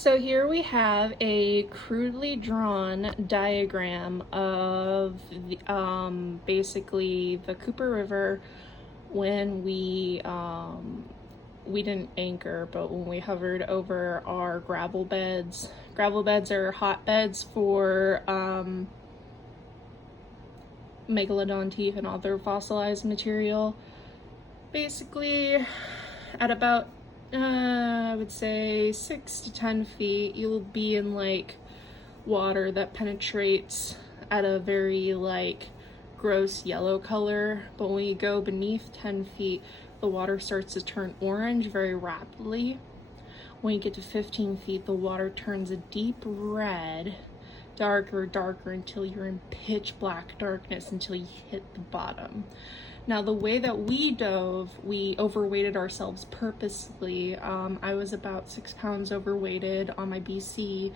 So here we have a crudely drawn diagram of basically the Cooper River when we didn't anchor, but when we hovered over our gravel beds. Gravel beds are hotbeds for megalodon teeth and other fossilized material. Basically, at about I would say 6 to 10 feet, you'll be in like water that penetrates at a very like gross yellow color. But when you go beneath 10 feet, the water starts to turn orange very rapidly. When you get to 15 feet, the water turns a deep red, darker, until you're in pitch black darkness until you hit the bottom. Now, the way that we dove, we overweighted ourselves purposely. I was about 6 pounds overweighted on my BC,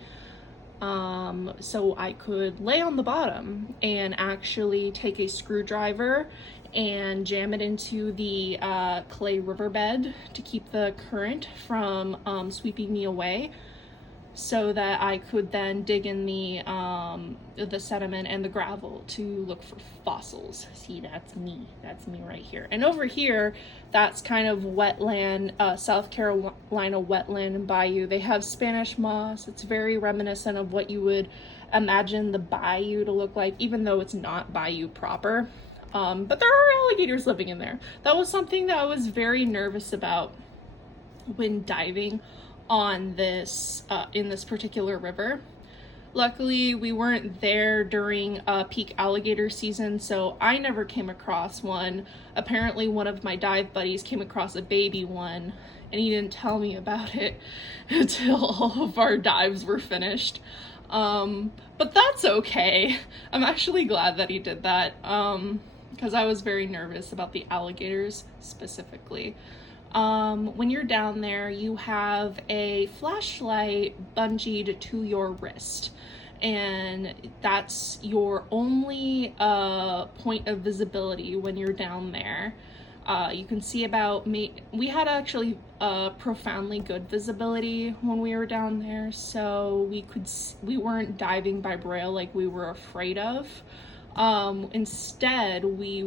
so I could lay on the bottom and actually take a screwdriver and jam it into the clay riverbed to keep the current from sweeping me away, so that I could then dig in the sediment and the gravel to look for fossils. See, that's me right here. And over here, that's kind of wetland, South Carolina wetland and bayou. They have Spanish moss. It's very reminiscent of what you would imagine the bayou to look like, even though it's not bayou proper. But there are alligators living in there. That was something that I was very nervous about when diving on this in this particular river. Luckily, we weren't there during peak alligator season, so I never came across one. Apparently, one of my dive buddies came across a baby one, and he didn't tell me about it until all of our dives were finished. But that's okay. I'm actually glad that he did that, because I was very nervous about the alligators specifically. When you're down there, you have a flashlight bungeed to your wrist, and that's your only point of visibility when you're down there. You can see about me. We had actually profoundly good visibility when we were down there, so we weren't diving by braille like we were afraid of. Instead, we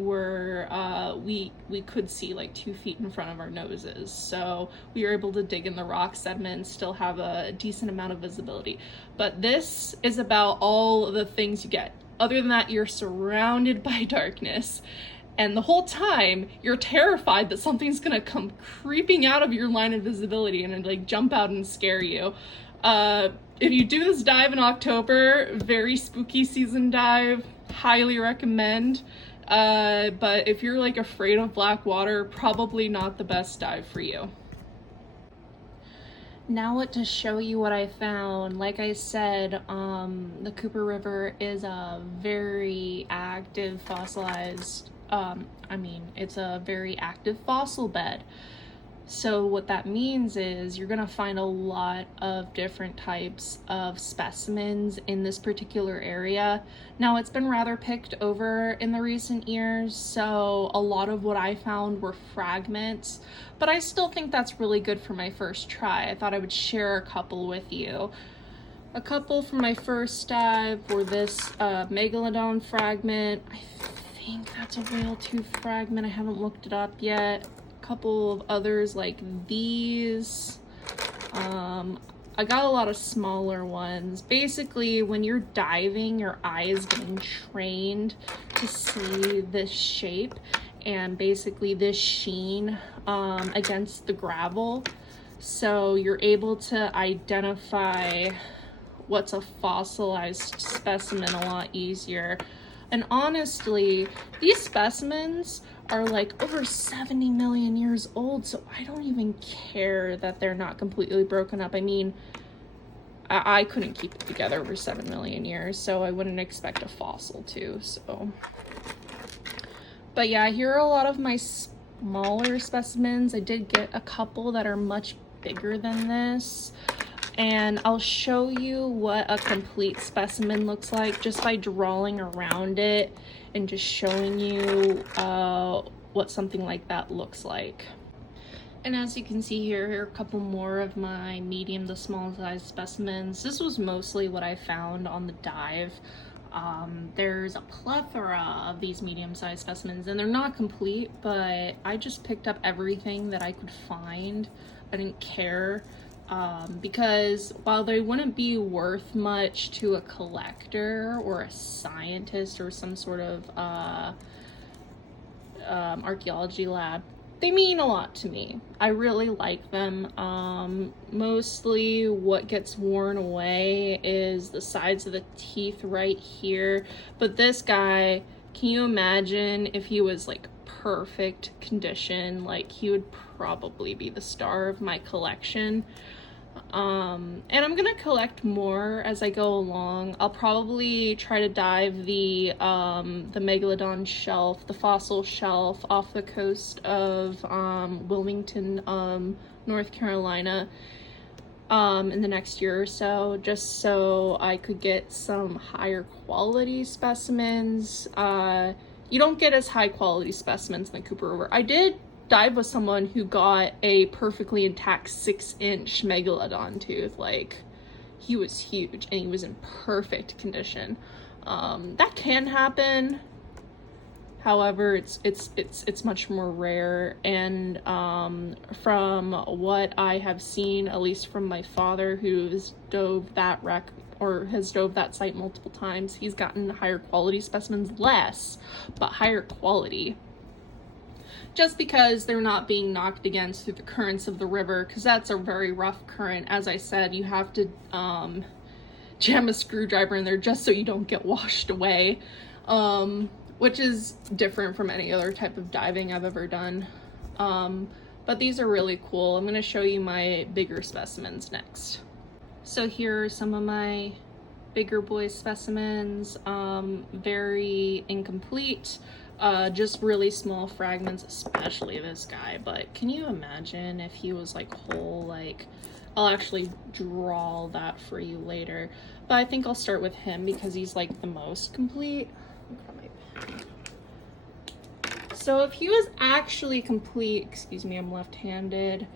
could see like 2 feet in front of our noses, so we were able to dig in the rock sediment and still have a decent amount of visibility. But this is about all the things you get. Other than that, you're surrounded by darkness, and the whole time you're terrified that something's gonna come creeping out of your line of visibility and like jump out and scare you. If you do this dive in October, very spooky season dive, highly recommend. But if you're like afraid of black water, probably not the best dive for you. Now to show you what I found. Like I said, the Cooper River is a very active fossilized, it's a very active fossil bed. So what that means is you're gonna find a lot of different types of specimens in this particular area. Now, it's been rather picked over in the recent years, so a lot of what I found were fragments, but I still think that's really good for my first try. I thought I would share a couple with you. A couple from my first dive were this megalodon fragment. I think that's a whale tooth fragment. I haven't looked it up yet. Couple of others like these. I got a lot of smaller ones. Basically, when you're diving, your eye is getting trained to see this shape and basically this sheen against the gravel, so you're able to identify what's a fossilized specimen a lot easier. And honestly, these specimens are like over 70 million years old, so I don't even care that they're not completely broken up. I mean, I couldn't keep it together over 7 million years, so I wouldn't expect a fossil to, so. But yeah, here are a lot of my smaller specimens. I did get a couple that are much bigger than this, and I'll show you what a complete specimen looks like just by drawing around it and just showing you what something like that looks like. And as you can see here are a couple more of my medium to small size specimens. This was mostly what I found on the dive. There's a plethora of these medium-sized specimens, and they're not complete, but I just picked up everything that I could find. I didn't care, because while they wouldn't be worth much to a collector or a scientist or some sort of archaeology lab, they mean a lot to me. I really like them. Mostly what gets worn away is the sides of the teeth right here. But this guy, can you imagine if he was like perfect condition? Like, he would probably be the star of my collection. And I'm gonna collect more as I go along. I'll probably try to dive the Megalodon shelf, the fossil shelf off the coast of Wilmington, North Carolina, in the next year or so, just so I could get some higher quality specimens. You don't get as high quality specimens in the Cooper River. I did dive with someone who got a perfectly intact 6-inch megalodon tooth. Like, he was huge and he was in perfect condition. That can happen. However, it's much more rare, and from what I have seen, at least from my father, who's dove that wreck or has dove that site multiple times, he's gotten higher quality specimens, less, but higher quality. Just because they're not being knocked against through the currents of the river, because that's a very rough current. As I said, you have to jam a screwdriver in there just so you don't get washed away, which is different from any other type of diving I've ever done. But these are really cool. I'm going to show you my bigger specimens next. So here are some of my bigger boy specimens, very incomplete. Just really small fragments, especially this guy. But can you imagine if he was like whole? Like, I'll actually draw that for you later, but I think I'll start with him because he's like the most complete. So if he was actually complete, excuse me, I'm left-handed,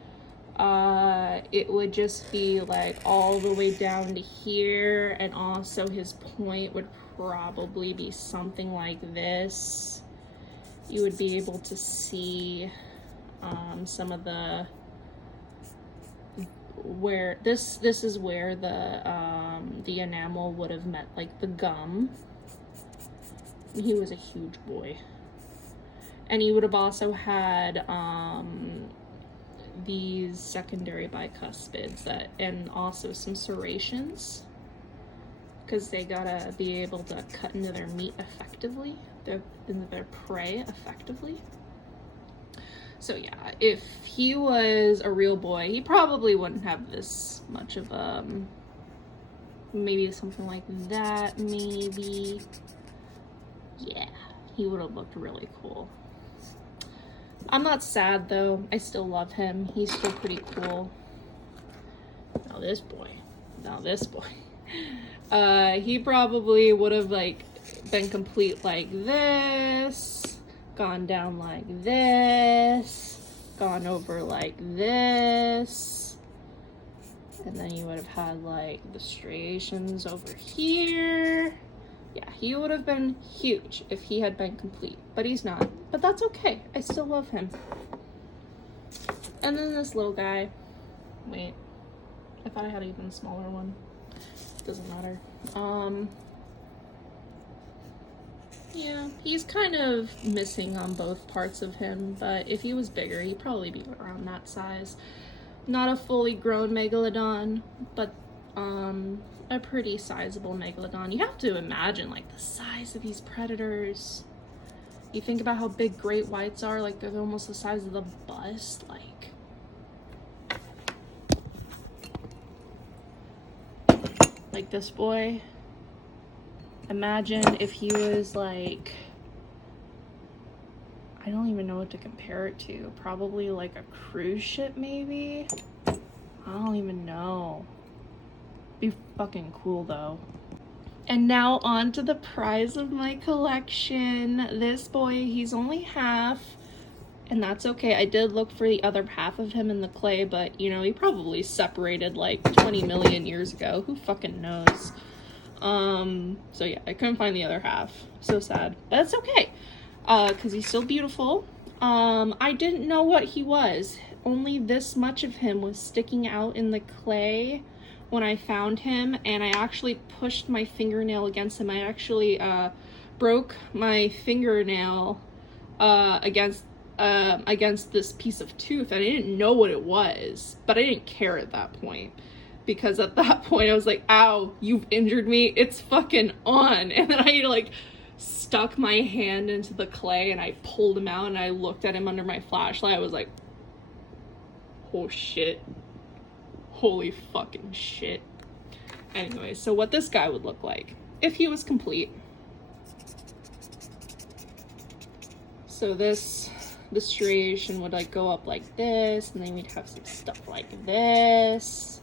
it would just be like all the way down to here, and also his point would probably be something like this. You would be able to see some of the, where this is where the enamel would have met like the gum. He was a huge boy, and he would have also had these secondary bicuspids that, and also some serrations, because they gotta be able to cut into their meat effectively, into their prey effectively. So yeah, if he was a real boy, he probably wouldn't have this much of maybe something like that, maybe. Yeah, he would have looked really cool. I'm not sad though, I still love him. He's still pretty cool. Now this boy. He probably would have like been complete like this, gone down like this, gone over like this, and then you would have had like the striations over here. Yeah, he would have been huge if he had been complete, but he's not. But that's okay, I still love him. And then this little guy. Wait, I thought I had an even smaller one. Doesn't matter. Yeah, he's kind of missing on both parts of him, but if he was bigger, he'd probably be around that size. Not a fully grown megalodon, but a pretty sizable megalodon. You have to imagine like the size of these predators. You think about how big great whites are, like they're almost the size of the bust, like this boy. Imagine if he was like, I don't even know what to compare it to. Probably like a cruise ship, maybe? I don't even know. Be fucking cool though. And now on to the prize of my collection. This boy, he's only half, And that's okay. I did look for the other half of him in the clay, but, you know, he probably separated like 20 million years ago. Who fucking knows? So yeah, I couldn't find the other half. So sad. But it's okay. Because he's still beautiful. I didn't know what he was. Only this much of him was sticking out in the clay when I found him, and I actually pushed my fingernail against him. I actually, broke my fingernail, against this piece of tooth, and I didn't know what it was, but I didn't care at that point, because at that point I was like, ow, you've injured me, it's fucking on. And then I like stuck my hand into the clay and I pulled him out and I looked at him under my flashlight. I was like, oh shit, holy fucking shit. Anyway, so what this guy would look like if he was complete. So this striation would like go up like this, and then we'd have some stuff like this,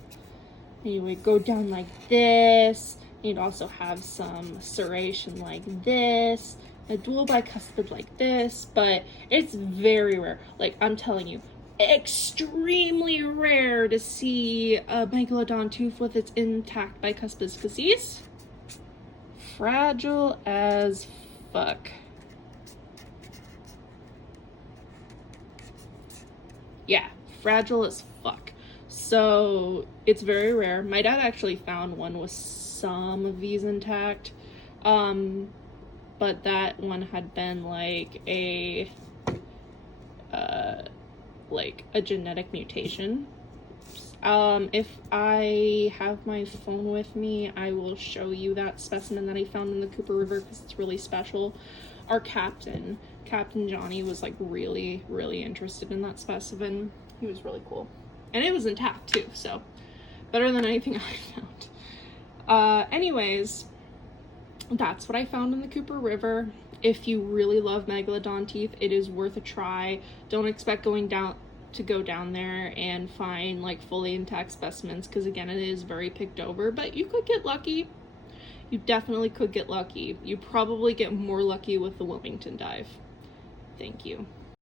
and you would go down like this, and you'd also have some serration like this, a dual bicuspid like this. But it's very rare, like I'm telling you, extremely rare to see a megalodon tooth with its intact bicuspids, because he's fragile as fuck. Yeah, fragile as fuck. So it's very rare. My dad actually found one with some of these intact, but that one had been like a genetic mutation. If I have my phone with me, I will show you that specimen that I found in the Cooper River, because it's really special. Our Captain Johnny, was like really, really interested in that specimen. He was really cool. And it was intact too, so better than anything I found. Anyways, that's what I found in the Cooper River. If you really love megalodon teeth, it is worth a try. Don't expect go down there and find like fully intact specimens, because again, it is very picked over, but you could get lucky. You definitely could get lucky. You probably get more lucky with the Wilmington dive. Thank you.